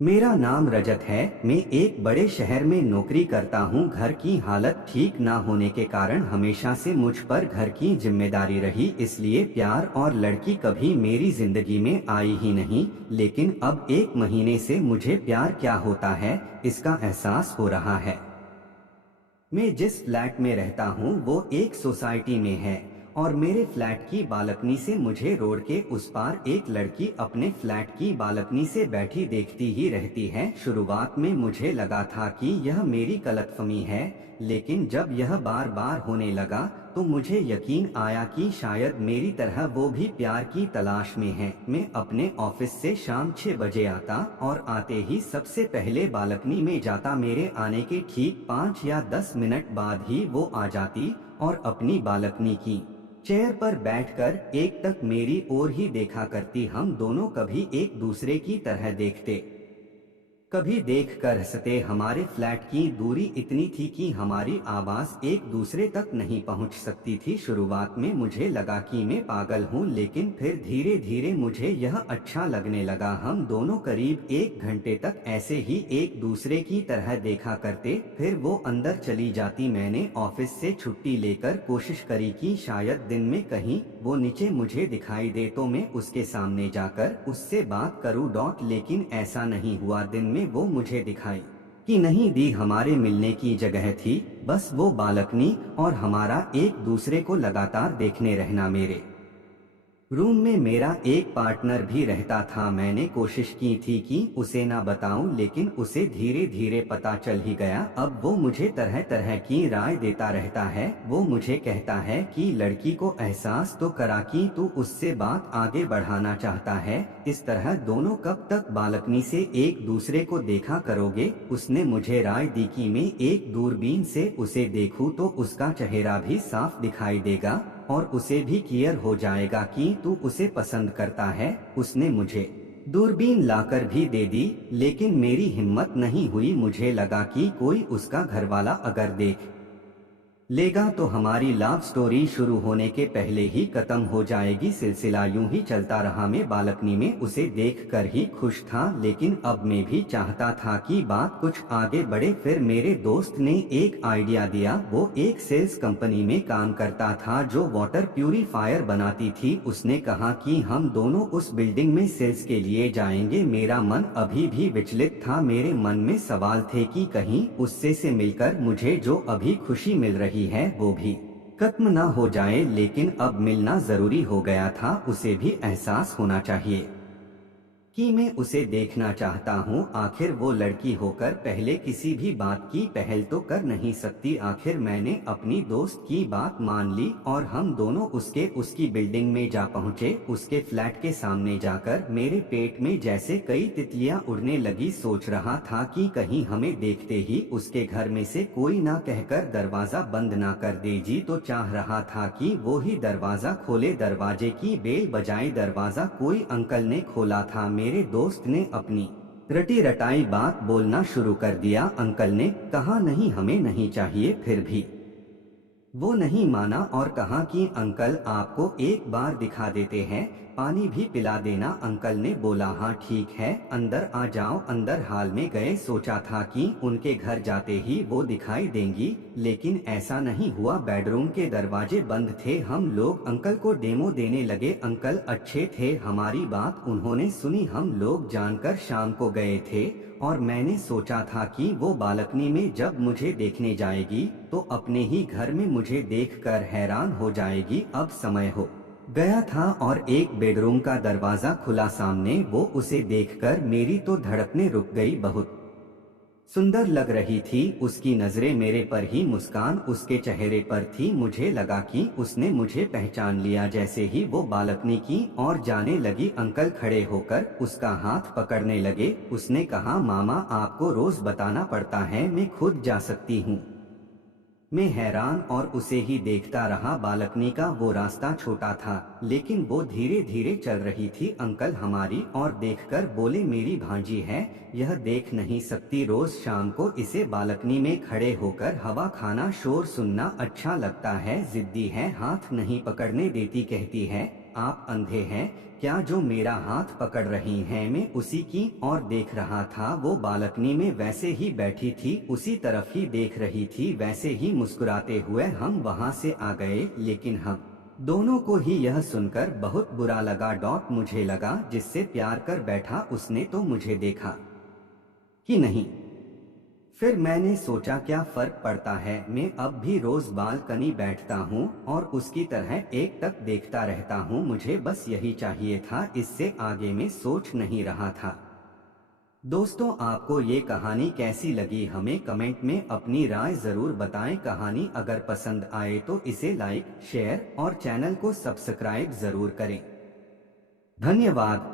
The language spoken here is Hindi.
मेरा नाम रजत है। मैं एक बड़े शहर में नौकरी करता हूँ। घर की हालत ठीक ना होने के कारण हमेशा से मुझ पर घर की जिम्मेदारी रही, इसलिए प्यार और लड़की कभी मेरी जिंदगी में आई ही नहीं। लेकिन अब एक महीने से मुझे प्यार क्या होता है इसका एहसास हो रहा है। मैं जिस फ्लैट में रहता हूँ वो एक सोसाइटी में है और मेरे फ्लैट की बालकनी से मुझे रोड के उस पार एक लड़की अपने फ्लैट की बालकनी से बैठी देखती ही रहती है। शुरुआत में मुझे लगा था कि यह मेरी गलतफहमी है, लेकिन जब यह बार बार होने लगा तो मुझे यकीन आया कि शायद मेरी तरह वो भी प्यार की तलाश में है। मैं अपने ऑफिस से शाम 6 बजे आता और आते ही सबसे पहले बालकनी में जाता। मेरे आने के ठीक 5 या 10 मिनट बाद ही वो आ जाती और अपनी बालकनी की चेयर पर बैठकर एक तक मेरी ओर ही देखा करती। हम दोनों कभी एक दूसरे की तरह देखते, कभी देख कर हंसते। हमारे फ्लैट की दूरी इतनी थी कि हमारी आवाज एक दूसरे तक नहीं पहुंच सकती थी। शुरुआत में मुझे लगा कि मैं पागल हूं, लेकिन फिर धीरे धीरे मुझे यह अच्छा लगने लगा। हम दोनों करीब 1 घंटे तक ऐसे ही एक दूसरे की तरह देखा करते, फिर वो अंदर चली जाती। मैंने ऑफिस से छुट्टी लेकर कोशिश करी कि शायद दिन में कहीं वो नीचे मुझे दिखाई दे तो मैं उसके सामने जाकर उससे बात करूं। लेकिन ऐसा नहीं हुआ। दिन में वो मुझे दिखाई कि नहीं दी। हमारे मिलने की जगह थी बस वो बालकनी और हमारा एक दूसरे को लगातार देखने रहना। मेरे रूम में मेरा एक पार्टनर भी रहता था। मैंने कोशिश की थी कि उसे ना बताऊं, लेकिन उसे धीरे धीरे पता चल ही गया। अब वो मुझे तरह तरह की राय देता रहता है। वो मुझे कहता है कि लड़की को एहसास तो करा कि तू उससे बात आगे बढ़ाना चाहता है। इस तरह दोनों कब तक बालकनी से एक दूसरे को देखा करोगे। उसने मुझे राय दी कि मैं एक दूरबीन से उसे देखूं तो उसका चेहरा भी साफ दिखाई देगा और उसे भी क्लियर हो जाएगा कि तू उसे पसंद करता है। उसने मुझे दूरबीन लाकर भी दे दी, लेकिन मेरी हिम्मत नहीं हुई। मुझे लगा कि कोई उसका घरवाला अगर देख लेगा तो हमारी लव स्टोरी शुरू होने के पहले ही खत्म हो जाएगी। सिलसिला यूं ही चलता रहा। मैं बालकनी में उसे देखकर ही खुश था, लेकिन अब मैं भी चाहता था कि बात कुछ आगे बढ़े। फिर मेरे दोस्त ने एक आइडिया दिया। वो एक सेल्स कंपनी में काम करता था जो वाटर प्यूरीफायर बनाती थी। उसने कहा कि हम दोनों उस बिल्डिंग में सेल्स के लिए जाएंगे। मेरा मन अभी भी विचलित था। मेरे मन में सवाल थे कि कहीं उससे से मिलकर मुझे जो अभी खुशी मिल रही है वो भी खत्म ना हो जाए। लेकिन अब मिलना जरूरी हो गया था। उसे भी एहसास होना चाहिए कि मैं उसे देखना चाहता हूँ। आखिर वो लड़की होकर पहले किसी भी बात की पहल तो कर नहीं सकती। आखिर मैंने अपनी दोस्त की बात मान ली और हम दोनों उसकी बिल्डिंग में जा पहुँचे। उसके फ्लैट के सामने जाकर मेरे पेट में जैसे कई तितलियां उड़ने लगी। सोच रहा था कि कहीं हमें देखते ही उसके घर में से कोई ना कहकर दरवाजा बंद ना कर दे। जी तो चाह रहा था कि वो ही दरवाजा खोले। दरवाजे की बेल बजाई। दरवाजा कोई अंकल ने खोला था। मेरे दोस्त ने अपनी रटी रटाई बात बोलना शुरू कर दिया। अंकल ने कहा नहीं, हमें नहीं चाहिए। फिर भी वो नहीं माना और कहा कि अंकल आपको एक बार दिखा देते हैं, पानी भी पिला देना। अंकल ने बोला हाँ ठीक है, अंदर आ जाओ। अंदर हाल में गए। सोचा था कि उनके घर जाते ही वो दिखाई देंगी, लेकिन ऐसा नहीं हुआ। बेडरूम के दरवाजे बंद थे। हम लोग अंकल को डेमो देने लगे। अंकल अच्छे थे, हमारी बात उन्होंने सुनी। हम लोग जानकर शाम को गए थे और मैंने सोचा था कि वो बालकनी में जब मुझे देखने जाएगी तो अपने ही घर में मुझे देखकर हैरान हो जाएगी। अब समय हो गया था और एक बेडरूम का दरवाजा खुला। सामने वो उसे देखकर मेरी तो धड़कनें रुक गई। बहुत सुंदर लग रही थी। उसकी नजरें मेरे पर ही, मुस्कान उसके चेहरे पर थी। मुझे लगा कि उसने मुझे पहचान लिया। जैसे ही वो बालकनी की और जाने लगी, अंकल खड़े होकर उसका हाथ पकड़ने लगे। उसने कहा मामा आपको रोज बताना पड़ता है, मैं खुद जा सकती हूँ। मैं हैरान और उसे ही देखता रहा। बालकनी का वो रास्ता छोटा था, लेकिन वो धीरे धीरे चल रही थी। अंकल हमारी और देखकर बोले मेरी भांजी है, यह देख नहीं सकती। रोज शाम को इसे बालकनी में खड़े होकर हवा खाना, शोर सुनना अच्छा लगता है। जिद्दी है, हाथ नहीं पकड़ने देती। कहती है आप अंधे हैं क्या? जो मेरा हाथ पकड़ रही हैं मैं उसी की और देख रहा था। वो बालकनी में वैसे ही बैठी थी, उसी तरफ ही देख रही थी, वैसे ही मुस्कुराते हुए हम वहां से आ गए। लेकिन हम दोनों को ही यह सुनकर बहुत बुरा लगा। मुझे लगा जिससे प्यार कर बैठा उसने तो मुझे देखा कि नहीं। फिर मैंने सोचा क्या फर्क पड़ता है, मैं अब भी रोज बालकनी बैठता हूँ और उसकी तरह एक तक देखता रहता हूँ। मुझे बस यही चाहिए था, इससे आगे मैं सोच नहीं रहा था। दोस्तों, आपको ये कहानी कैसी लगी हमें कमेंट में अपनी राय जरूर बताएं। कहानी अगर पसंद आए तो इसे लाइक, शेयर और चैनल को सब्सक्राइब जरूर करें। धन्यवाद।